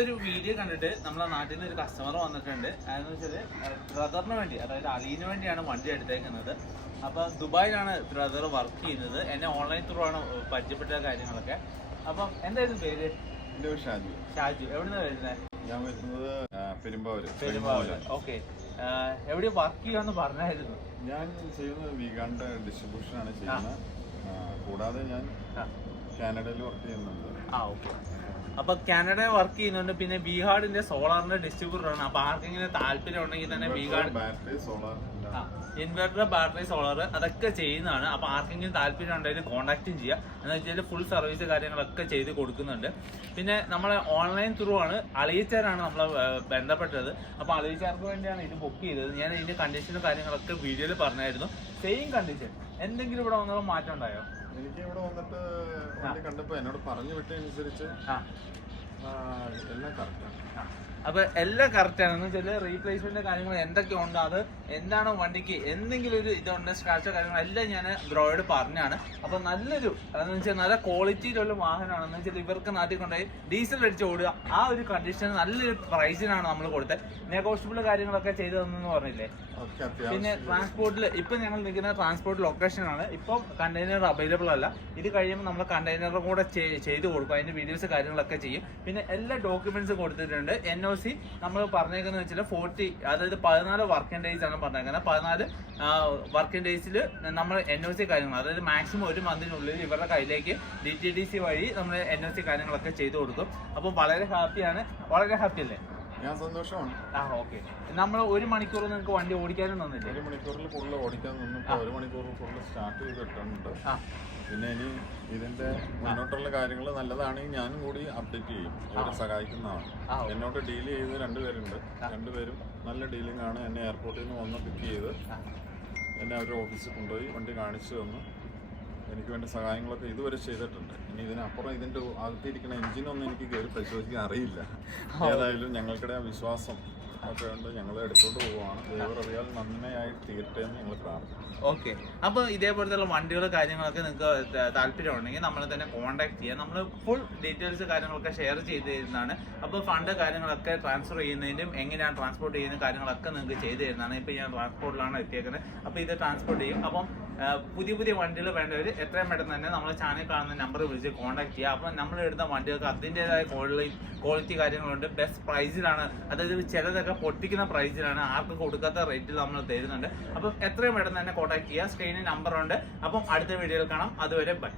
ഒരു വീഡിയോ കണ്ടിട്ട് നമ്മളെ നാട്ടിൽ നിന്ന് ഒരു കസ്റ്റമർ വന്നിട്ടുണ്ട്. അതെന്ന് വെച്ചാൽ ബ്രദറിന് വേണ്ടി അതായത് അലീന് വേണ്ടിയാണ് വണ്ടി എടുത്തേക്കുന്നത്. അപ്പൊ ദുബായിലാണ് ബ്രദർ വർക്ക് ചെയ്യുന്നത്. എന്നെ ഓൺലൈൻ ത്രൂ ആണ് പരിചയപ്പെട്ട കാര്യങ്ങളൊക്കെ. അപ്പം എന്തായിരുന്നു പേര്? എന്റെ പേര് ഷാജി. ഷാജു. എവിടുന്ന് വരുന്നത് ഞാൻ വരുന്നത് ആ, പെരുമ്പാവൂര്. പെരുമ്പാവൂര്. ഓക്കെ. എവിടെ വർക്ക് ചെയ്യാന്ന് പറഞ്ഞായിരുന്നു? ഞാൻ ചെയ്യുന്നത് വീഗാണ്ട് ഡിസ്ട്രിബ്യൂഷൻ ആണ് ചെയ്യുന്നത്. കൂടാതെ ഞാൻ കാനഡയിൽ വർക്ക് ചെയ്യുന്നുണ്ട്. ആ ഓക്കെ. അപ്പൊ കാനഡ വർക്ക് ചെയ്യുന്നുണ്ട്. പിന്നെ ബീഹാറിന്റെ സോളാറിന്റെ ഡിസ്ട്രിബ്യൂട്ടർ ആണ്. അപ്പൊ ആർക്കെങ്കിലും താല്പര്യം ഉണ്ടെങ്കിൽ തന്നെ Bihar battery solar inverter battery solar അതൊക്കെ ചെയ്യുന്നതാണ്. അപ്പൊ ആർക്കെങ്കിലും താല്പര്യം ഉണ്ടെങ്കിൽ കോൺടാക്റ്റും ചെയ്യാം. എന്ന് വെച്ചാൽ ഫുൾ സർവീസ് കാര്യങ്ങളൊക്കെ ചെയ്ത് കൊടുക്കുന്നുണ്ട്. പിന്നെ നമ്മളെ ഓൺലൈൻ ത്രൂ ആണ്. അളിയിച്ചാരാണ് നമ്മളെ ബന്ധപ്പെട്ടത്. അപ്പൊ അളിയിച്ചാർക്ക് വേണ്ടിയാണ് ഇത് ബുക്ക് ചെയ്തത്. ഞാൻ ഇതിന്റെ കണ്ടീഷനും കാര്യങ്ങളൊക്കെ വീഡിയോയിൽ പറഞ്ഞായിരുന്നു. സെയിം കണ്ടീഷൻ എന്തെങ്കിലും ഇവിടെ വന്നാലും മാറ്റം ഉണ്ടായോ? എനിക്ക് ഇവിടെ വന്നിട്ട് കണ്ടപ്പോ എന്നോട് പറഞ്ഞു വിട്ടതനുസരിച്ച് അപ്പൊ എല്ലാം കറക്റ്റ് ആണ്. എന്ന് വെച്ചാൽ റീപ്ലേസ്മെന്റ് കാര്യങ്ങൾ എന്തൊക്കെ ഉണ്ട് അത് എന്താണ് വണ്ടിക്ക് എന്തെങ്കിലും ഒരു ഇതുണ്ട് സ്ക്രാച്ചോ കാര്യങ്ങൾ എല്ലാം ഞാൻ ബ്രോയോട് പറഞ്ഞാണ്. അപ്പൊ നല്ലൊരു എന്ന് വെച്ചാൽ നല്ല ക്വാളിറ്റിയിലുള്ള വാഹനമാണെന്ന് വെച്ചാൽ ഇവർക്ക് നാട്ടിൽ കൊണ്ടുപോയി ഡീസൽ അടിച്ച് ഓടുക ആ ഒരു കണ്ടീഷൻ നല്ലൊരു പ്രൈസിനാണ് നമ്മൾ കൊടുത്തത്. നെഗോഷ്യബിൾ കാര്യങ്ങളൊക്കെ ചെയ്തു തന്നെന്ന് പറഞ്ഞില്ലേ? പിന്നെ ട്രാൻസ്പോർട്ടിൽ ഇപ്പൊ ഞങ്ങൾ നിൽക്കുന്ന ട്രാൻസ്പോർട്ട് ലൊക്കേഷൻ ആണ്. ഇപ്പം കണ്ടെയ്നർ അവൈലബിൾ അല്ല. ഇത് കഴിയുമ്പോൾ നമ്മൾ കണ്ടെയ്നറും കൂടെ ചെയ്ത് കൊടുക്കും. അതിന്റെ വീഡിയോസ് കാര്യങ്ങളൊക്കെ ചെയ്യും. പിന്നെ എല്ലാ ഡോക്യുമെന്റ്സും കൊടുത്തിട്ടുണ്ട്. എൻ ഒ സി നമ്മൾ പറഞ്ഞേക്കുന്നത് വെച്ചാൽ ഫോർട്ടി അതായത് പതിനാല് വർക്കിംഗ് ഡേയ്സ് ആണ് പറഞ്ഞേക്കുന്നത്. പതിനാല് വർക്കിംഗ് ഡേയ്സിൽ നമ്മൾ എൻ ഒ സി കാര്യങ്ങൾ അതായത് മാക്സിമം ഒരു മന്തിനുള്ളിൽ ഇവരുടെ കയ്യിലേക്ക് ഡി ടി ഡി സി വഴി നമ്മൾ എൻ ഒ സി കാര്യങ്ങളൊക്കെ ചെയ്തു കൊടുക്കും. അപ്പോൾ വളരെ ഹാപ്പിയാണ് വളരെ ഹാപ്പി അല്ലേ? ഞാൻ സന്തോഷമാണ്. ആ ഓക്കെ. നമ്മൾ ഒരു മണിക്കൂർ നിങ്ങൾക്ക് വണ്ടി ഓടിക്കാനും തന്നില്ലേ? ഒരു മണിക്കൂറിൽ കൂടുതൽ ഓടിക്കാൻ നിന്നപ്പോൾ ഒരു മണിക്കൂറിൽ കൂടുതൽ സ്റ്റാർട്ട് ചെയ്തിട്ടുണ്ട് ആ. പിന്നെ ഇനി ഇതിന്റെ മുന്നോട്ടുള്ള കാര്യങ്ങൾ നല്ലതാണെങ്കിൽ ഞാനും കൂടി അപ്ഡേറ്റ് ചെയ്യും. അവരെ സഹായിക്കുന്നതാണ്. എന്നോട് ഡീൽ ചെയ്ത് രണ്ടുപേരുണ്ട്. രണ്ടുപേരും നല്ല ഡീലിംഗ് ആണ്. എന്നെ എയർപോർട്ടിൽ നിന്ന് വന്ന് പിക്ക് ചെയ്ത് എന്നെ അവരുടെ ഓഫീസിൽ കൊണ്ടുപോയി വണ്ടി കാണിച്ചു തന്നു. എനിക്ക് വേണ്ട സഹായങ്ങളൊക്കെ ഇതുവരെ ചെയ്തിട്ടുണ്ട്. ഇനി ഇതിനപ്പുറം ഇതിന്റെ അകത്തിരിക്കുന്ന എഞ്ചിനൊന്നും എനിക്ക് കയറി പരിശോധിക്കാൻ അറിയില്ല. ഏതായാലും ഞങ്ങൾക്കിടെ ആ വിശ്വാസം ഒക്കെ ഉണ്ട്. ഞങ്ങൾ എടുത്തോണ്ട് പോവാണ്. ദൈവറിയാൽ നന്മയായി തീരട്ടെ എന്ന് ഞങ്ങൾ ഓക്കെ. അപ്പോൾ ഇതേപോലത്തെ വണ്ടികൾ കാര്യങ്ങളൊക്കെ നിങ്ങൾക്ക് താല്പര്യമുണ്ടെങ്കിൽ താല്പര്യം ഉണ്ടെങ്കിൽ നമ്മളെ തന്നെ കോൺടാക്ട് ചെയ്യാം. നമ്മൾ ഫുൾ ഡീറ്റെയിൽസ് കാര്യങ്ങളൊക്കെ ഷെയർ ചെയ്ത് തരുന്നതാണ് അപ്പോൾ ഫണ്ട് കാര്യങ്ങളൊക്കെ ട്രാൻസ്ഫർ ചെയ്യുന്നതിനും എങ്ങനെയാണ് ട്രാൻസ്പോർട്ട് ചെയ്യുന്ന കാര്യങ്ങളൊക്കെ നിങ്ങൾക്ക് ചെയ്തു തരുന്നതാണ് ഇപ്പോൾ ഞാൻ ട്രാൻസ്പോർട്ടിലാണ് എത്തിയേക്കുന്നത്. അപ്പോൾ ഇത് ട്രാൻസ്പോർട്ട് ചെയ്യും. അപ്പം പുതിയ പുതിയ വണ്ടികൾ വേണ്ടവർ എത്രയും പെട്ടെന്ന് തന്നെ നമ്മളെ ചാനൽ കാണുന്ന നമ്പർ വിളിച്ച് കോൺടാക്ട് ചെയ്യുക. അപ്പോൾ നമ്മൾ എടുത്ത വണ്ടികൾക്ക് അതിന്റെതായ ക്വാളിറ്റി ക്വാളിറ്റി കാര്യങ്ങളുണ്ട്. ബെസ്റ്റ് പ്രൈസിലാണ് അതായത് ചിലതൊക്കെ പൊട്ടിക്കുന്ന പ്രൈസിലാണ് ആർക്കും കൊടുക്കാത്ത റേറ്റിൽ നമ്മൾ തരുന്നുണ്ട്. അപ്പം എത്രയും പെട്ടെന്ന് തന്നെ കോൺടാക്ട് ചെയ്യുക. സ്ക്രീനിൽ നമ്പറുണ്ട് അപ്പം അടുത്ത വീഡിയോയിൽ കാണാം. അതുവരെ ബൈ